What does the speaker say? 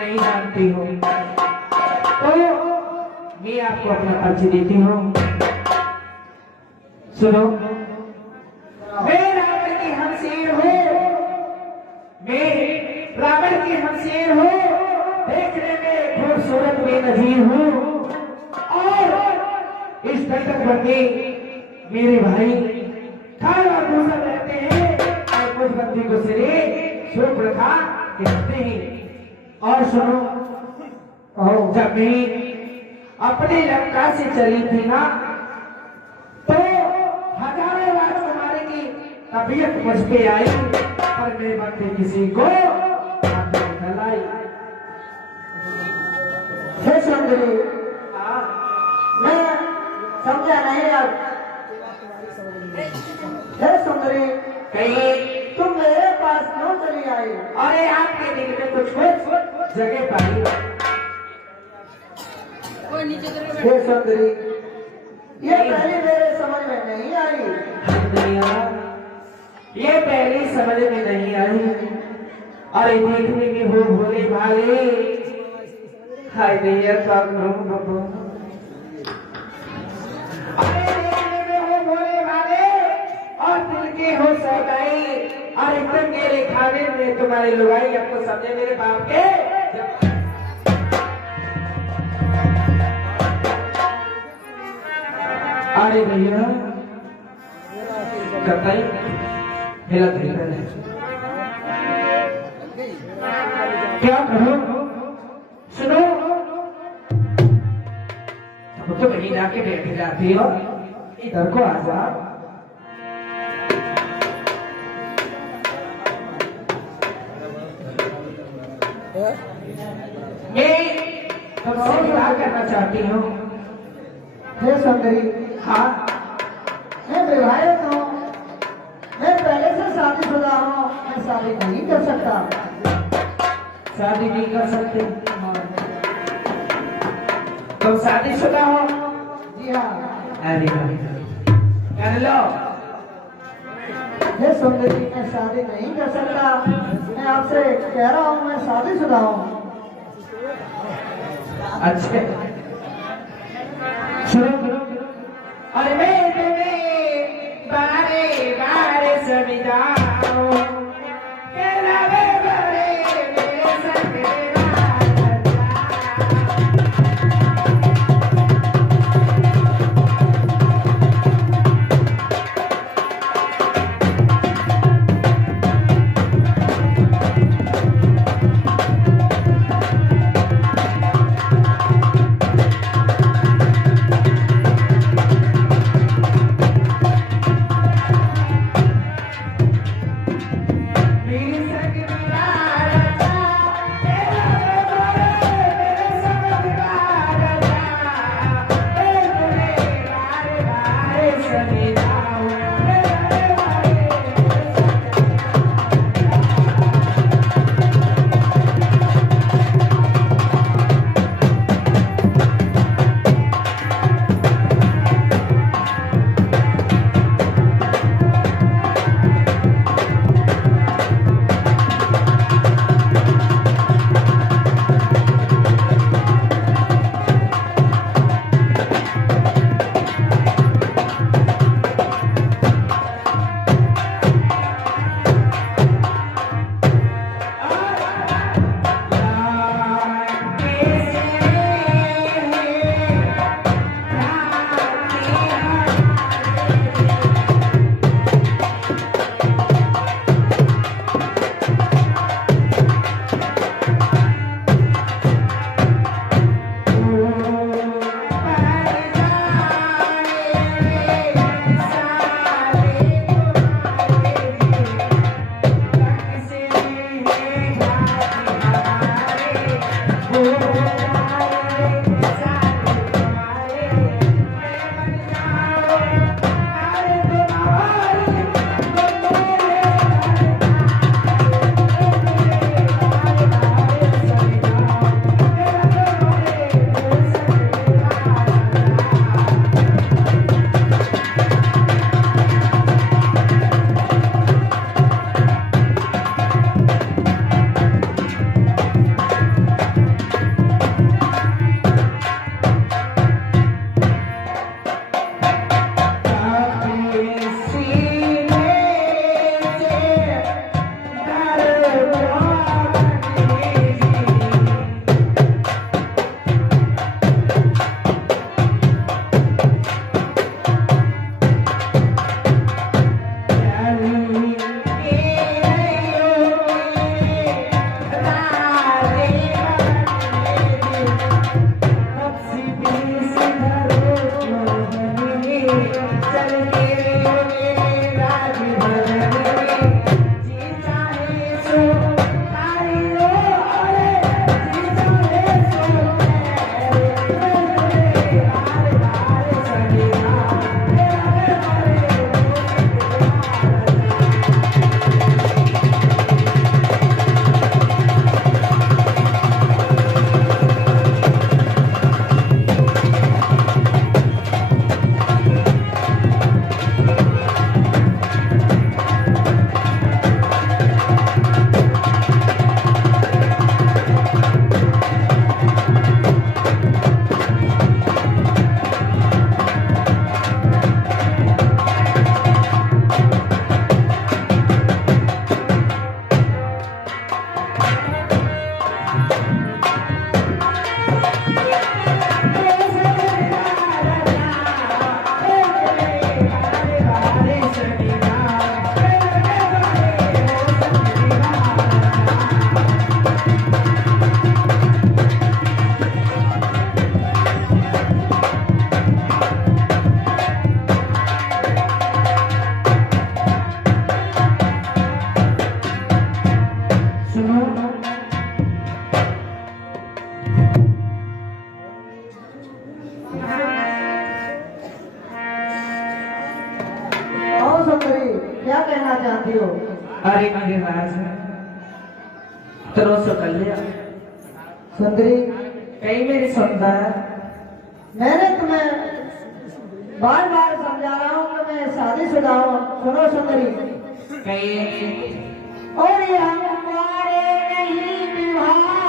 नहीं जानती हो तो मैं आपको अपना परिचय देती हूँ। सुनो, मैं रावण की हमशेर हूँ, मैं रावण की हमशेर हूँ, देखने में खूबसूरत बेनजीर हूँ और इस दंडक बंदी मेरे भाई खाना दूसरा रहते हैं और कुछ बंदी को सिरे शूर्पणखा कहते हैं। और सुनो, जब मैं अपने लंका से चली थी ना तो हजारों राजकुमारी की तबीयत मुझ पे आई, पर मैं बंदी किसी को हाथ नहीं लाई। हे सुंदरी, मैं समझा नहीं अब। हे सुंदरी, कहिए तुम मेरे पास क्यों चली आई? अरे आपके दिल में कुछ जगह पाई। हे सुंदरी, ये पहले मेरे समझ में नहीं आई। ये पहले समझ में नहीं आई। अरे देखने में हो भोले भाले, हाय दैया का बाबू। अरे देखने में हो भोले भाले और दिल के हो सगाई। अरे तुम मेरे खाने में तुम्हारी लुगाई, अब तो समझे मेरे बाप के। अरे भैया कतई हिलत हिलत क्या करो? सुनो, तो कहीं जाके बैठ जाती हो, इधर को आ जाओ। मैं तुमसे विवाह करना चाहती हूँ। हे सुंदरी, हाँ, मैं विवाहित हूँ, मैं पहले से शादीशुदा हूँ, मैं शादी नहीं कर सकता। शादी नहीं कर सकते? तुम शादीशुदा हो? जी हाँ। अरे कर लो। हे सुंदरी, मैं शादी नहीं कर सकता, मैं आपसे कह रहा हूँ मैं शादीशुदा हूँ। अच्छा सुनो, अरे मैं तुम्हें बारे बारे समझाऊं के लवे बड़े मेरे संग चाहती हो? अरे मेरे राज तरो सो कर लिया सुंदरी, कहीं मेरी सुंदर मैंने तुम्हें बार बार समझा रहा हूँ कि मैं शादीशुदा हूँ। सुनो सुंदरी, कहीं और ये हमारे नहीं विवाह